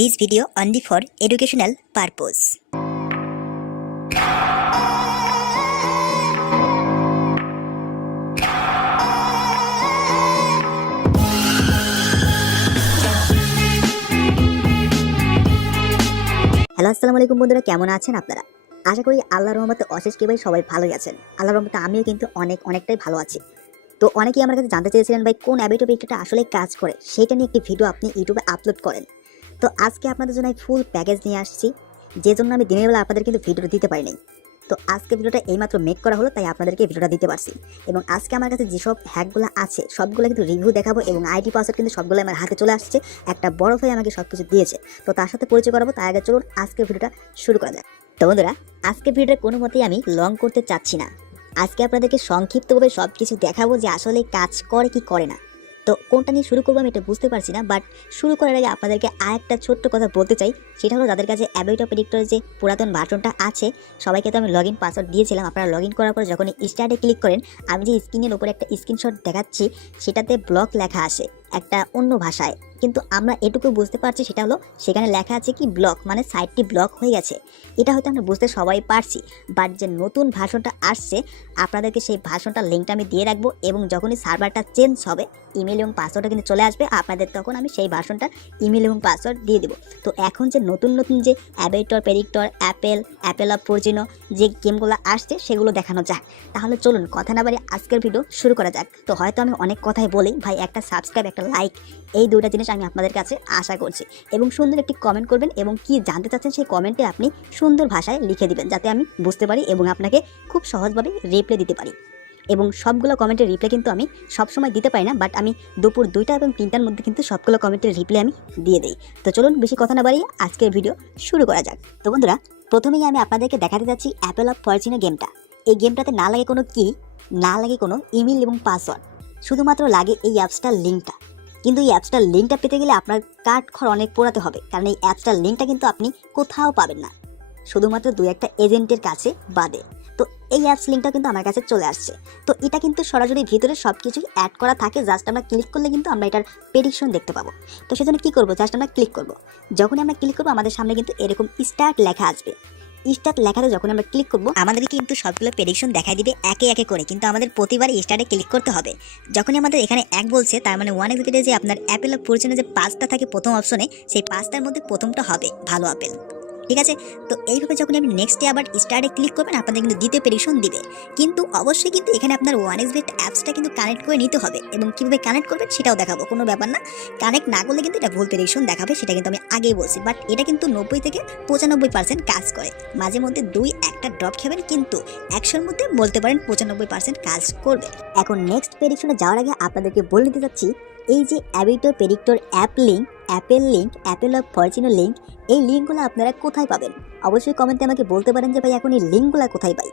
This video only for educational purpose. Hello আসসালামু আলাইকুম বন্ধুরা, কেমন আছেন আপনারা? আশা করি আল্লাহর রহমতে অশেষ ভাই সবাই ভালোই আছেন। আল্লাহর রহমতে আমিও কিন্তু অনেকটাই ভালো আছি। তো অনেকেই আমার কাছে জানতে চেয়েছিলেন ভাই কোন অ্যাবিটো পিকটা আসলে কাজ করে, সেটা নিয়ে একটি ভিডিও আপনি ইউটিউবে আপলোড করেন। তো আজকে আপনাদের জন্য ফুল প্যাকেজ নিয়ে আসছি, যে জন্য আমি দিনের বেলা আপনাদের কিন্তু ভিডিওটা দিতে পারি নাই। তো আজকে ভিডিওটা এইমাত্র মেক করা হলো, তাই আপনাদেরকে ভিডিওটা দিতে পারছি। এবং আজকে আমার কাছে যেসব হ্যাকগুলো আছে সবগুলো কিন্তু রিভিউ দেখাবো, এবং আইডি পাসওয়ার্ড কিন্তু সবগুলো আমার হাতে চলে আসছে। একটা বড় ভাই আমাকে সব কিছু দিয়েছে, তো তার সাথে পরিচয় করাবো। তার আগে চলুন আজকে ভিডিওটা শুরু করা যাক। তো বন্ধুরা, আজকে ভিডিওটা কোনো মতেই আমি লং করতে চাচ্ছি না। আজকে আপনাদেরকে সংক্ষিপ্তভাবে সব কিছু দেখাবো যে আসলে কাজ করে কি করে না। তো কোনটা নিয়ে শুরু করবো আমি এটা বুঝতে পারছি না, বাট শুরু করার আগে আপনাদেরকে আরেকটা ছোট্ট কথা বলতে চাই। সেটা হলো, যাদের কাছে অ্যাবিটো প্রেডিক্টরের যে পুরাতন ভার্সনটা আছে, সবাইকে তো আমি লগ ইন পাসওয়ার্ড দিয়েছিলাম। আপনারা লগ ইন করার পর যখন স্টার্টে ক্লিক করেন, আমি যে স্ক্রিনের উপরে একটা স্ক্রিনশট দেখাচ্ছি সেটাতে ব্লক লেখা আসে একটা অন্য ভাষায়, কিন্তু আমরা এটুকু বুঝতে পারছি সেটা হলো সেখানে লেখা আছে কি ব্লক, মানে সাইটটি ব্লক হয়ে গেছে। এটা হয়তো আমরা বুঝতে সবাই পারছি, বাট যে নতুন ভার্সনটা আসছে আপনাদেরকে সেই ভার্সনটার লিঙ্কটা আমি দিয়ে রাখবো, এবং যখনই সার্ভারটা চেঞ্জ হবে ইমেল এবং পাসওয়ার্ডটা কিন্তু চলে আসবে আপনাদের, তখন আমি সেই ভার্সনটা ইমেল এবং পাসওয়ার্ড দিয়ে দেবো। তো এখন যে নতুন যে অ্যাবিটোর প্রেডিক্টর অ্যাপেল অফ ফরজিনো যে গেমগুলো আসছে সেগুলো দেখানো যাক। তাহলে চলুন কথা না বাড়িয়ে আজকের ভিডিও শুরু করা যাক। তো হয়তো আমি অনেক কথাই বলি ভাই, একটা সাবস্ক্রাইব একটা লাইক, এই দুটো জিনিস আমি আপনাদের কাছে আশা করছি। এবং সুন্দর একটি কমেন্ট করবেন, এবং কি জানতে চাচ্ছেন সেই কমেন্টে আপনি সুন্দর ভাষায় লিখে দিবেন, যাতে আমি বুঝতে পারি এবং আপনাকে খুব সহজভাবে রিপ্লাই দিতে পারি। এবং সবগুলো কমেন্টের রিপ্লাই কিন্তু আমি সবসময় দিতে পারি না, বাট আমি দুপুর 2টা এবং 3টার মধ্যে কিন্তু সবগুলো কমেন্টের রিপ্লাই আমি দিয়ে দিই। তো চলুন বেশি কথা না বাড়িয়ে আজকের ভিডিও শুরু করা যাক। তো বন্ধুরা, প্রথমেই আমি আপনাদেরকে দেখাতে যাচ্ছি অ্যাপেল অফ ফরজিনো গেমটা। এই গেমটাতে না লাগে কোনো কি, না লাগে কোনো ইমেল এবং পাসওয়ার্ড, শুধুমাত্র লাগে এই অ্যাপসটার লিঙ্কটা। কিন্তু এই অ্যাপসটার লিঙ্কটা পেতে গেলে আপনার কাঠ খড় অনেক পোড়াতে হবে, কারণ এই অ্যাপসটার লিঙ্কটা কিন্তু আপনি কোথাও পাবেন না, শুধুমাত্র 2-1টা এজেন্টের কাছে বাদে। তো এই অ্যাপস লিঙ্কটা কিন্তু আমার কাছে চলে আসছে। তো এটা কিন্তু সরাসরি ভিতরে সব কিছুই অ্যাড করা থাকে, জাস্ট আমরা ক্লিক করলে কিন্তু আমরা এটার প্রেডিকশন দেখতে পাবো। তো সেজন্য কী করবো, জাস্ট আমরা ক্লিক করবো। যখনই আমরা ক্লিক করবো আমাদের সামনে কিন্তু এরকম স্টার্ট লেখা আসবে। স্টার্ট লেখাতে যখন আমরা ক্লিক করবো আমাদেরকে কিন্তু সবগুলো প্রেডিকশন দেখাই দিবে একে একে করে, কিন্তু আমাদের প্রতিবার স্টার্টে ক্লিক করতে হবে। যখনই আমাদের এখানে 1 বলছে, তার মানে 1 এক্সিটে যে আপনার অ্যাপেল অফ ফরজিনো যে 5টা থাকে প্রথম অপশনে, সেই 5টার মধ্যে প্রথমটা হবে ভালো আপেল। ঠিক আছে, তো এইভাবে যখন আপনি নেক্সটে আবার স্টার্টে ক্লিক করবেন আপনাদের কিন্তু দ্বিতীয় প্রেডিকশন দিবে। কিন্তু অবশ্যই কিন্তু এখানে আপনার 1xBet অ্যাপসটা কিন্তু কানেক্ট করে নিতে হবে, এবং কীভাবে কানেক্ট করবেন সেটাও দেখাবো, কোনো ব্যাপার না। কানেক্ট না করলে কিন্তু এটা ভুল প্রেডিকশন দেখাবে, সেটা কিন্তু আমি আগেই বলছি। বাট এটা কিন্তু 90 থেকে 95% কাজ করে। মাঝে মধ্যে 2-1টা ড্রপ খাবেন, কিন্তু 100-র মধ্যে বলতে পারেন 95% কাজ করবে। এখন নেক্সট প্রেডিকশনে যাওয়ার আগে আপনাদেরকে বলে দিতে চাচ্ছি, এই যে অ্যাবিটো predictor app link, apple link, apple of ফরজিনো লিঙ্ক, এই লিঙ্কগুলো আপনারা কোথায় পাবেন? অবশ্যই কমেন্টে আমাকে বলতে পারেন যে ভাই এখন এই লিঙ্কগুলো কোথায় পাই।